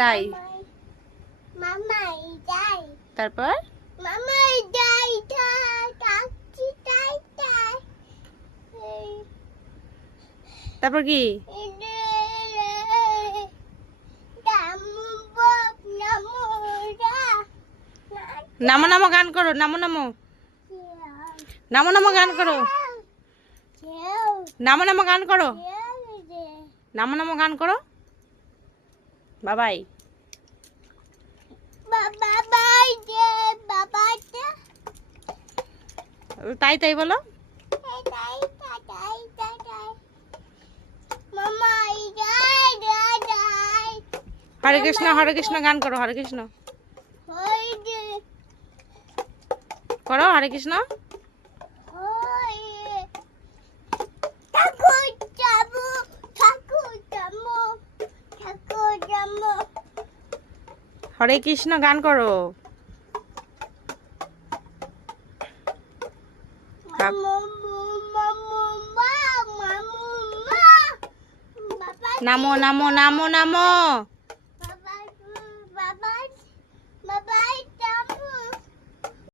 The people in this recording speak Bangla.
তাই মামাই যাই তারপর মামাই যাই তাই তাই তাই তারপর কি নামো নামো গান করো, নামো নামো নামো নামো গান করো, নামো নামো গান করো, নামো নামো গান করো। বাবাই তাই তাই বলো। হরে কৃষ্ণ গান করো, হরে কৃষ্ণ করো, হরে কৃষ্ণ। হরে কৃষ্ণ গান করো। নামো নামো নামো নামো।